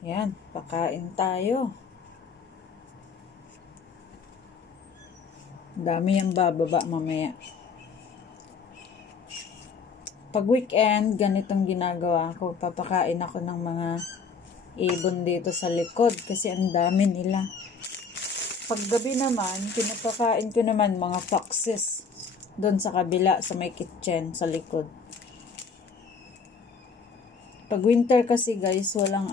Yan, pakain tayo. Dami yung bababa mamaya. Pag weekend, ganitong ginagawa ko. Papakain ako ng mga ibon dito sa likod kasi ang dami nila. Pag gabi naman, pinapakain ko naman mga foxes doon sa kabila, sa may kitchen, sa likod. Pag winter kasi guys, walang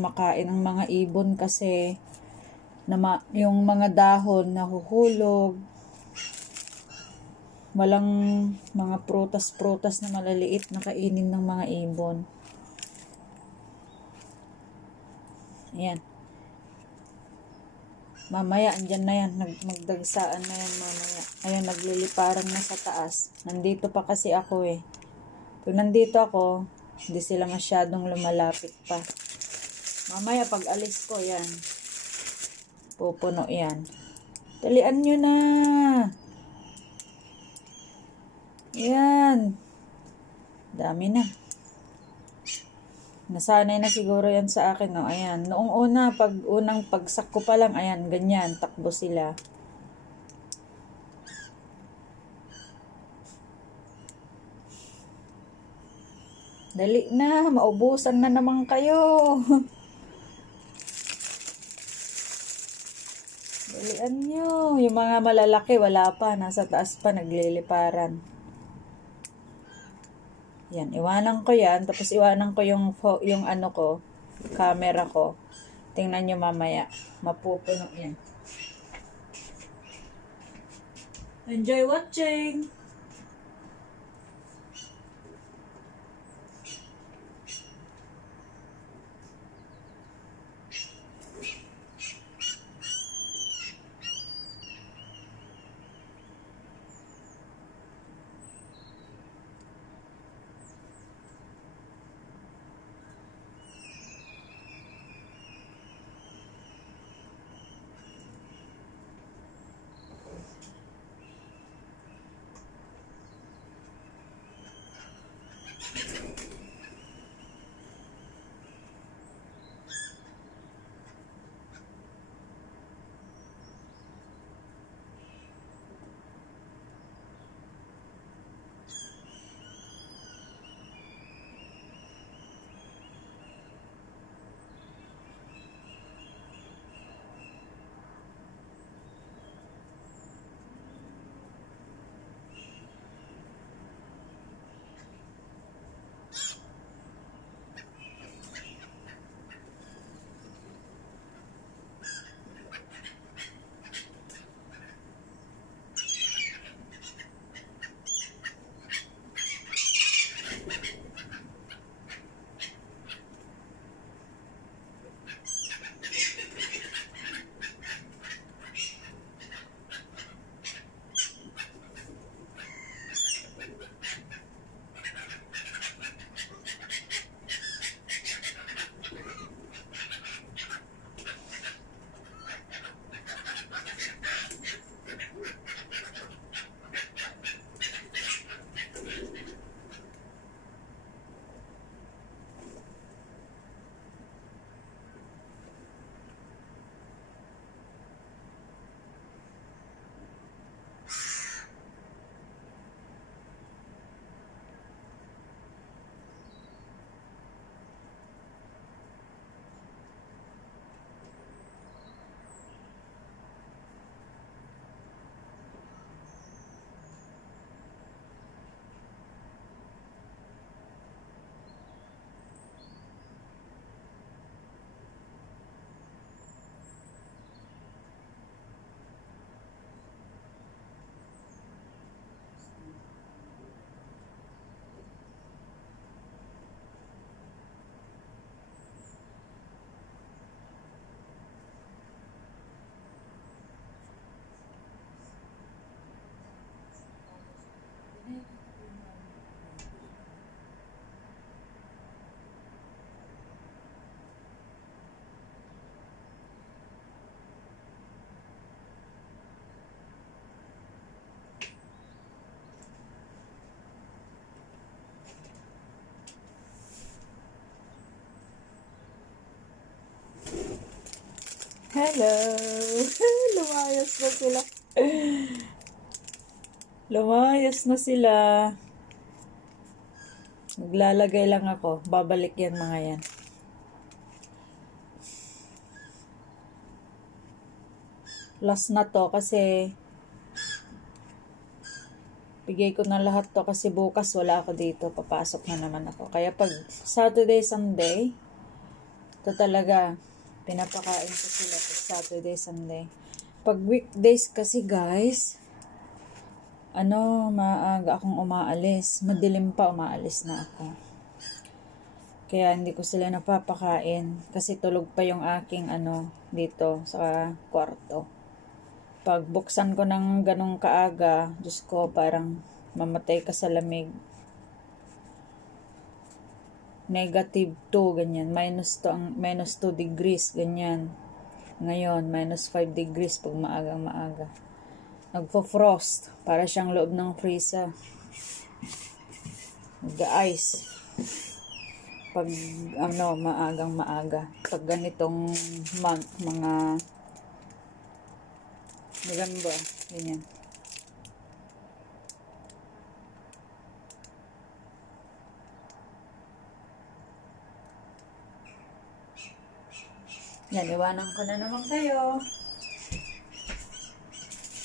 makain ang mga ibon kasi yung mga dahon nahuhulog. Walang mga prutas-prutas na malaliit na kainin ng mga ibon. Ayan. Mamaya, andyan na yan. Magdagsaan na yan mamaya. Ayan, nagliliparan na sa taas. Nandito pa kasi ako eh. Kung nandito ako, hindi sila masyadong lumalapit pa. Mamaya, pag alis ko, yan. Pupuno yan. Talian nyo na! Yan. Dami na. Nasanay na siguro yan sa akin. No? Ayan. Noong unang pagsak ko pa lang, ayan, ganyan. Takbo sila. Dali na. Maubusan na naman kayo. Dalian nyo. Yung mga malalaki, wala pa. Nasa taas pa, nagliliparan. Yan, iwanan ko yan. Tapos iwanan ko yung camera ko. Tingnan nyo mamaya. Mapupuno yan. Enjoy watching! Hello! Lumayas na sila. Lumayas na sila. Naglalagay lang ako. Babalik yan mga yan. Last na to kasi bigay ko na lahat to kasi bukas wala ako dito. Papasok na naman ako. Kaya pag Saturday, Sunday, ito talaga pinapakain ko sila pag Saturday, Sunday. Pag weekdays kasi guys, maaga akong umaalis. Madilim pa umaalis na ako. Kaya hindi ko sila napapakain. Kasi tulog pa yung aking dito sa kwarto. Pag buksan ko ng ganong kaaga, Diyos ko, parang mamatay ka sa lamig. -2, ganyan. -2 degrees, ganyan. Ngayon, -5 degrees pag maagang maaga. Nagpo-frost. Para siyang loob ng freezer. Nag-ice. Pag, maagang maaga. Pag ganitong month, mga November, ganyan. Yan, iwanan ko na naman kayo.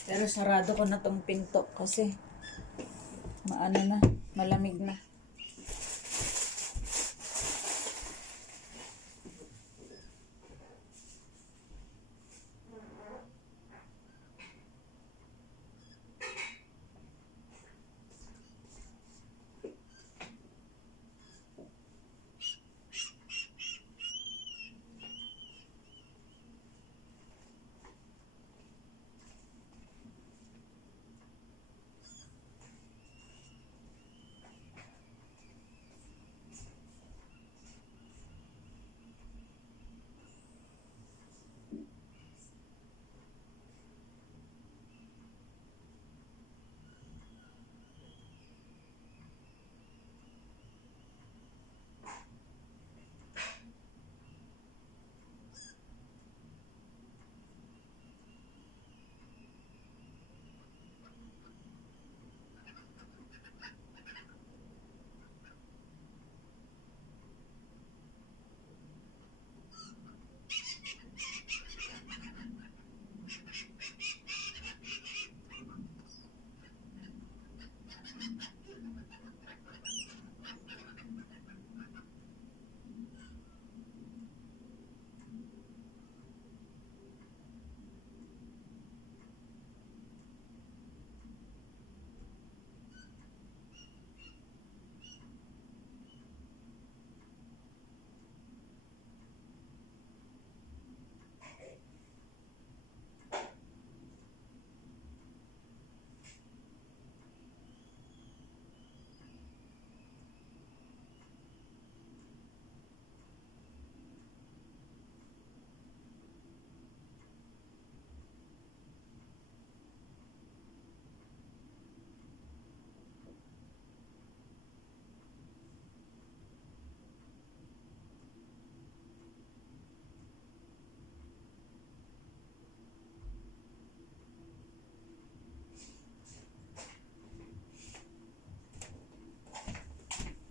Pero sarado ko na tong pinto kasi malamig na.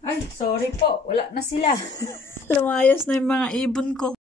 Ay, sorry po. Wala na sila. Lumayas na yung mga ibon ko.